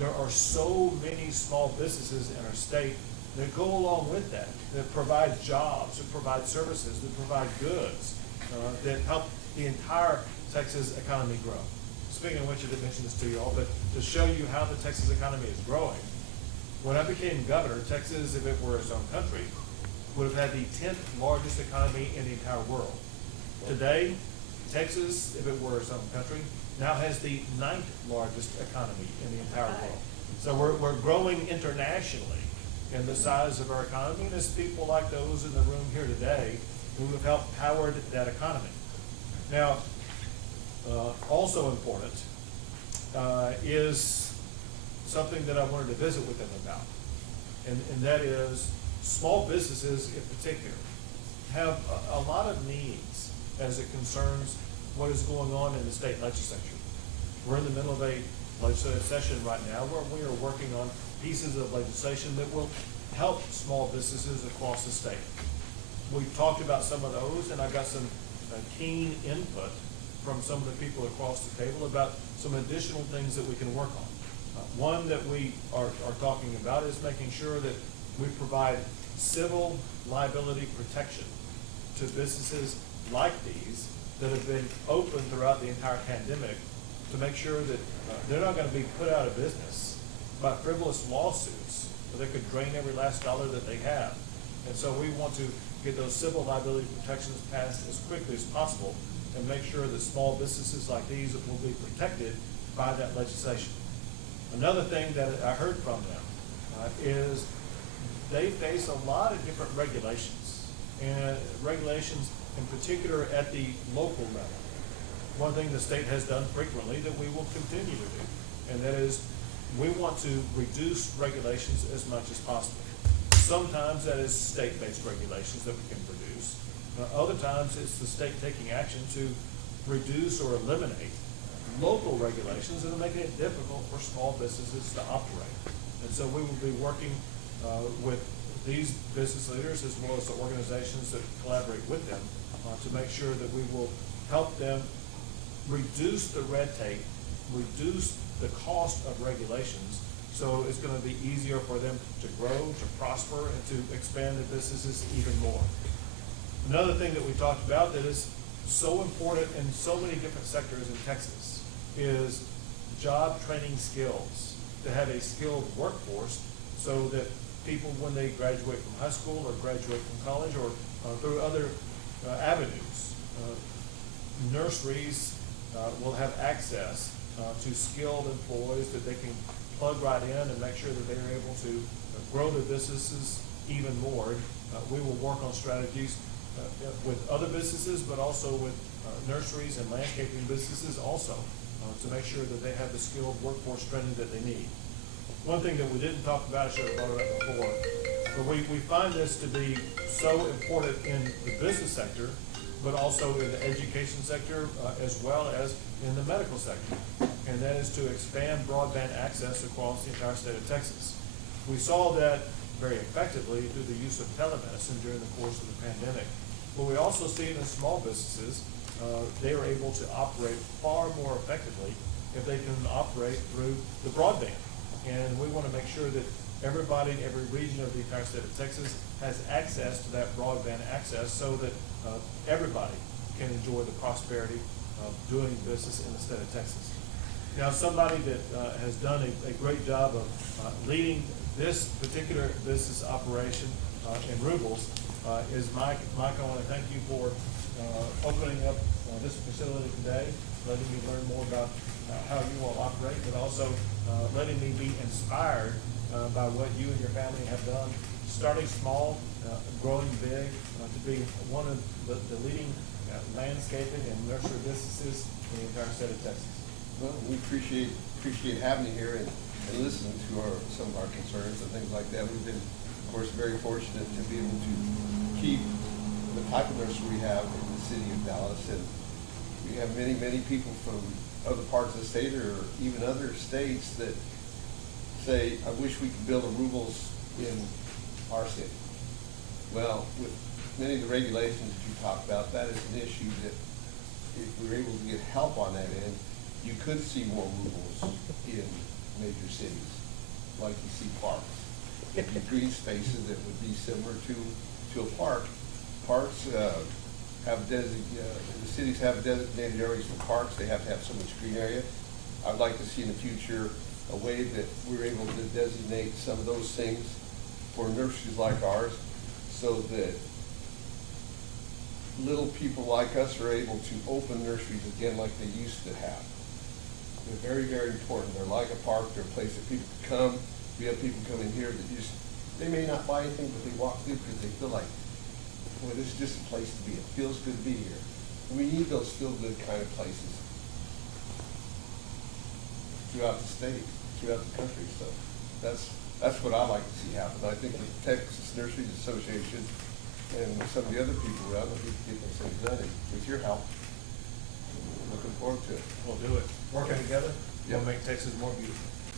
there are so many small businesses in our state that go along with that provide jobs, that provide services, that provide goods, that help the entire Texas economy grow. Speaking of which, I didn't mention this to you all, but to show you how the Texas economy is growing, when I became governor, Texas, if it were its own country, would have had the 10th largest economy in the entire world. Today, Texas, if it were its own country, now has the 9th largest economy in the entire world. So we're growing internationally in the size of our economy, and it's people like those in the room here today who have helped powered that economy. Now, also important is something that I wanted to visit with them about, and that is small businesses in particular have a lot of needs as it concerns what is going on in the state legislature. We're in the middle of a legislative session right now where we are working on pieces of legislation that will help small businesses across the state. We've talked about some of those, and I got some keen input from some of the people across the table about some additional things that we can work on. One that we are talking about is making sure that we provide civil liability protection to businesses like these that have been open throughout the entire pandemic, to make sure that they're not going to be put out of business by frivolous lawsuits where they could drain every last dollar that they have. And so we want to get those civil liability protections passed as quickly as possible and make sure that small businesses like these will be protected by that legislation. Another thing that I heard from them is they face a lot of different regulations, and regulations in particular at the local level. One thing the state has done frequently that we will continue to do, and that is we want to reduce regulations as much as possible. Sometimes that is state-based regulations that we can produce. Other times it's the state taking action to reduce or eliminate local regulations that are making it difficult for small businesses to operate. And so we will be working with these business leaders as well as the organizations that collaborate with them to make sure that we will help them reduce the red tape, reduce the cost of regulations, so it's going to be easier for them to grow, to prosper, and to expand their businesses even more. Another thing that we talked about that is so important in so many different sectors in Texas is job training skills, to have a skilled workforce so that people, when they graduate from high school or graduate from college or through other avenues, nurseries will have access to skilled employees that they can plug right in and make sure that they are able to grow their businesses even more. We will work on strategies with other businesses, but also with nurseries and landscaping businesses also to make sure that they have the skilled workforce training that they need. One thing that we didn't talk about, I should have brought it up before, but we find this to be so important in the business sector, but also in the education sector as well as in the medical sector, and that is to expand broadband access across the entire state of Texas. We saw that very effectively through the use of telemedicine during the course of the pandemic, but we also see it in small businesses. They are able to operate far more effectively if they can operate through the broadband. And we want to make sure that everybody in every region of the entire state of Texas has access to that broadband access so that everybody can enjoy the prosperity of doing business in the state of Texas. Now, somebody that has done a great job of leading this particular business operation in Ruibal is Mike. Mike, I want to thank you for opening up this facility today, letting me learn more about how you all operate, but also letting me be inspired by what you and your family have done, starting small, growing big, to be one of the leading landscaping and nursery businesses in the entire state of Texas. Well, we appreciate having you here and listening to some of our concerns and things like that. We've been, of course, very fortunate to be able to keep the type of nursery we have in the city of Dallas, and we have many people from other parts of the state or even other states that say, I wish we could build a Ruibals in our city. Well, with many of the regulations that you talked about, that is an issue that if we're able to get help on that end, you could see more Ruibals in major cities, like you see parks. It'd be green spaces that would be similar to a park. Parks, have the cities have designated areas for parks, they have to have so much green area. I'd like to see in the future a way that we're able to designate some of those things for nurseries like ours, so that little people like us are able to open nurseries again like they used to have. They're very, very important. They're like a park, they're a place that people can come. We have people come in here that they may not buy anything, but they walk through because they feel like, boy, this is just a place to be. It feels good to be here. And we need those feel-good kind of places throughout the state, throughout the country. So that's what I like to see happen. I think the Texas Nurseries Association and some of the other people around, we can get those things done. And with your help, looking forward to it. We'll do it. Working together, Yep. we'll make Texas more beautiful.